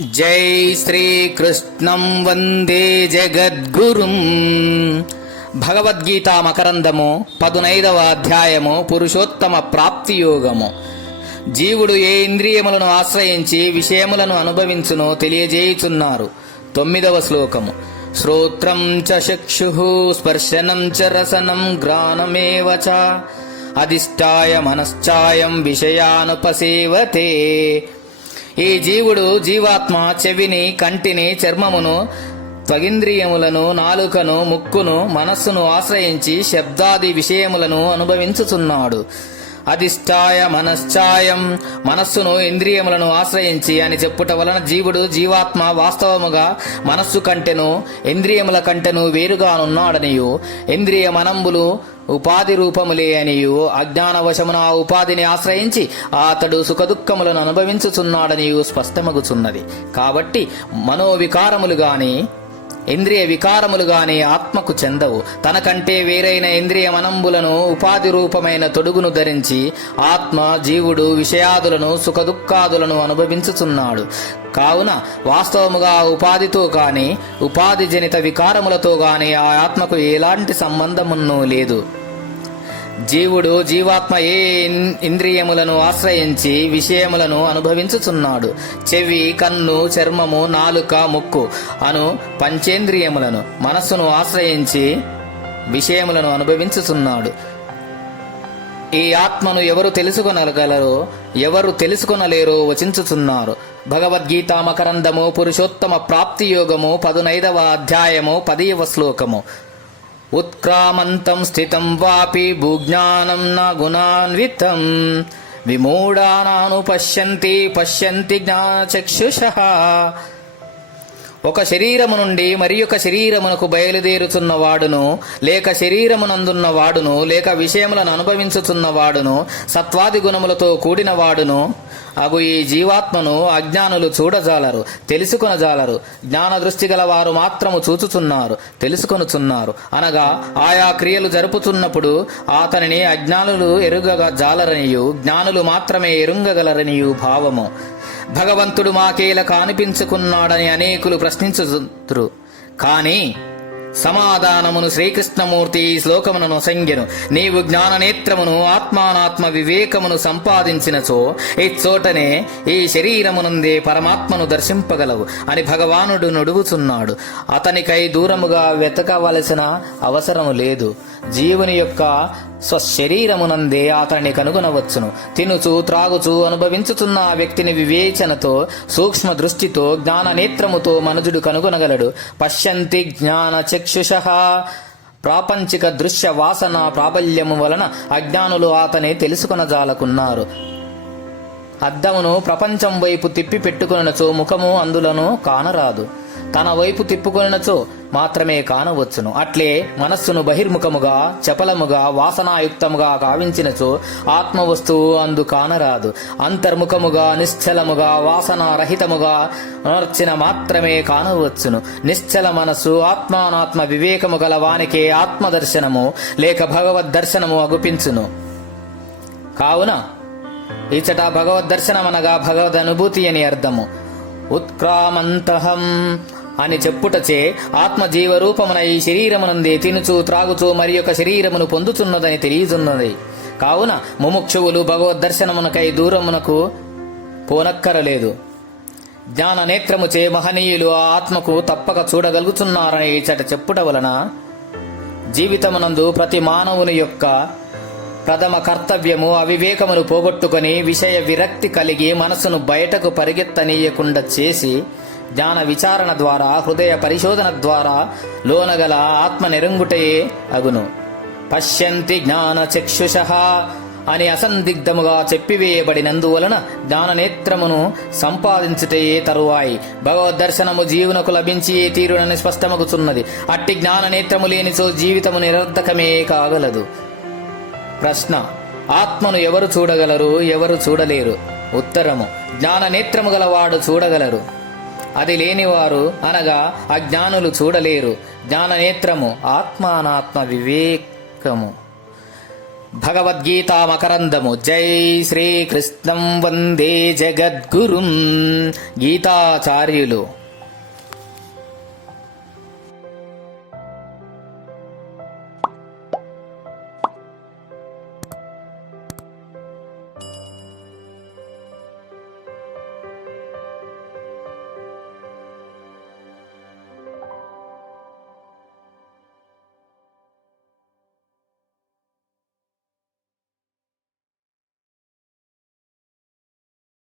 జై శ్రీకృష్ణం వందే జగద్గురుం. భగవద్గీత మకరందము 15వ అధ్యాయము పురుషోత్తమ ప్రాప్తి యోగము. జీవుడు ఏ ఇంద్రియములను ఆశ్రయించి విషయములను అనుభవించునో తెలియజేయుచున్నారు. 9వ శ్లోకము. శ్రోత్రం చ చక్షుః స్పర్శనం చ రసనం గ్రాణమేవ చ అధిష్టాయ మనశ్చాయం విషయానుపసేవతే. ఈ జీవుడు జీవాత్మ చెవిని, కంటిని, చర్మమును, త్వగింద్రియములను, నాలుకను, ముక్కును, మనస్సును ఆశ్రయించి శబ్దాది విషయములను అనుభవించుచున్నాడు. అధిష్టాయ మనశ్చాయం, మనస్సును, ఇంద్రియములను ఆశ్రయించి అని చెప్పుట వలన జీవుడు జీవాత్మ వాస్తవముగా మనస్సు కంటెను ఇంద్రియముల కంటెను వేరుగానున్నాడనియు, ఇంద్రియ మనంబులు ఉపాధి రూపములే అనియు, అజ్ఞానవశమున ఆ ఉపాధిని ఆశ్రయించి అతడు సుఖదుఖములను అనుభవించుచున్నాడనియు స్పష్టమగుచున్నది. కాబట్టి మనోవికారములు గాని ఇంద్రియ వికారములు గాని ఆత్మకు చెందవు. తనకంటే వేరైన ఇంద్రియ మనంబులను ఉపాధి రూపమైన తొడుగును ధరించి ఆత్మ జీవుడు విషయాదులను సుఖదుఖాదులను అనుభవించుచున్నాడు. కావున వాస్తవముగా ఉపాధితో కాని ఉపాధి జనిత వికారములతో గాని ఆ ఆత్మకు ఎలాంటి సంబంధమున్నూ లేదు. జీవుడు జీవాత్మ ఏ ఇంద్రియములను ఆశ్రయించి విషయములను అనుభవించుచున్నాడు. చెవి, కన్ను, చర్మము, నాలుక, ముక్కు అను పంచేంద్రియములను, మనస్సును ఆశ్రయించి విషయములను అనుభవించుచున్నాడు. ఈ ఆత్మను ఎవరు తెలుసుకొనగలరో ఎవరు తెలుసుకొనలేరో వచించుచున్నారు. భగవద్గీత మకరందము పురుషోత్తమ ప్రాప్తి యోగము 15వ అధ్యాయము 10వ శ్లోకము. ఉత్క్రామంతం స్థితం వాపి భూజ్ఞానం న గుణాన్వితం విమూఢానాను పశ్యంతి జ్ఞానచక్షుషః. ఒక శరీరము నుండి మరి ఒక శరీరమునకు బయలుదేరుచున్న వాడును, లేక శరీరమునందున్న వాడును, లేక విషయములను అనుభవించుచున్న వాడును, సత్వాది గుణములతో కూడిన వాడును అగు ఈ జీవాత్మను అజ్ఞానులు చూడజాలరు, తెలుసుకొనజాలరు. జ్ఞాన దృష్టి గల వారు మాత్రము చూచుచున్నారు, తెలుసుకొనుచున్నారు. అనగా ఆయా క్రియలు జరుపుతున్నప్పుడు అతనిని అజ్ఞానులు ఎరుగగా జాలరనియు, జ్ఞానులు మాత్రమే ఎరుంగగలరనియు భావము. భగవంతుడు మాకేలా కానిపించుకున్నాడని అనేకులు ప్రశ్నించుతురు. కాని సమాధానమును శ్రీకృష్ణమూర్తి ఈ శ్లోకమును నొసంగెను. నీవు జ్ఞాననేత్రమును ఆత్మానాత్మ వివేకమును సంపాదించినచో ఇచ్చోటనే ఈ శరీరమునందే పరమాత్మను దర్శింపగలవు అని భగవానుడు నుడుగుచున్నాడు. అతనికై దూరముగా వెతకవలసిన అవసరము లేదు. జీవుని యొక్క స్వశరీరమునందే అతన్ని కనుగొనవచ్చును. తినుచు త్రాగుచు అనుభవించుతున్న ఆ వ్యక్తిని వివేచనతో, సూక్ష్మ దృష్టితో, జ్ఞాన నేత్రముతో మనుజుడు కనుగొనగలడు. పశ్యంతి జ్ఞాన చక్షుషః. ప్రాపంచిక దృశ్య వాసన ప్రాబల్యము వలన అజ్ఞానులు అతని తెలుసుకొనజాలకున్నారు. అద్దమును ప్రపంచం వైపు తిప్పి పెట్టుకొనచో ముఖము అందులను కానరాదు. తన వైపు తిప్పుకొనచో మాత్రమే కానవచ్చును. అట్లే మనస్సును బహిర్ముఖముగా, చపలముగా, వాసనాయుక్తముగా కావించినచో ఆత్మ వస్తువు అందు కానరాదు. అంతర్ముఖముగా, నిశ్చలముగా, వాసనారహితముగా నర్చిన మాత్రమే కానవచ్చును. నిశ్చల మనస్సు ఆత్మానాత్మ వివేకము గల వానికే ఆత్మదర్శనము లేక భగవద్దర్శనము అగుపించును. కావున ఇచ్చట భగవద్దర్శనమనగా భగవద్ అనుభూతి అని అర్థము. ఉత్క్రామంతహం అని చెప్పుటచే ఆత్మ జీవరూపమున ఈ శరీరమునందే తినుచు త్రాగుచు మరి యొక్క శరీరమును పొందుతున్నదని తెలియజున్నది. కావున ముముక్షువులు భగవద్దర్శనమునకై దూరమునకు పోనక్కరలేదు. జ్ఞాన నేత్రముచే మహనీయులు ఆ ఆత్మకు తప్పక చూడగలుగుతున్నారని ఇచ్చట చెప్పుట వలన జీవితమునందు ప్రతి మానవుని యొక్క ప్రథమ కర్తవ్యము అవివేకమును పోగొట్టుకొని విషయ విరక్తి కలిగి మనస్సును బయటకు పరిగెత్తనీయకుండా చేసి జ్ఞాన విచారణ ద్వారా, హృదయ పరిశోధన ద్వారా లోనగల ఆత్మ నెరుంగుటయే అగును. పశ్యంతి జ్ఞాన చక్షుషః అని అసందిగ్ధముగా చెప్పివేయబడినందువలన జ్ఞాననేత్రమును సంపాదించుటయే తరువాయి. భగవద్దర్శనము జీవునకు లభించి ఏ తీరునని స్పష్టమగుచున్నది. అట్టి జ్ఞాననేత్రము లేనిచో జీవితము నిరర్ధకమే కాగలదు. ప్రశ్న: ఆత్మను ఎవరు చూడగలరు, ఎవరు చూడలేరు? ఉత్తరము: జ్ఞాననేత్రము గలవాడు చూడగలరు, అది లేనివారు అనగా అజ్ఞానులు చూడలేరు. జ్ఞాననేత్రము ఆత్మానాత్మ వివేకము. భగవద్గీతా మకరందము. జై శ్రీకృష్ణం వందే జగద్గురుం. గీతాచార్యులు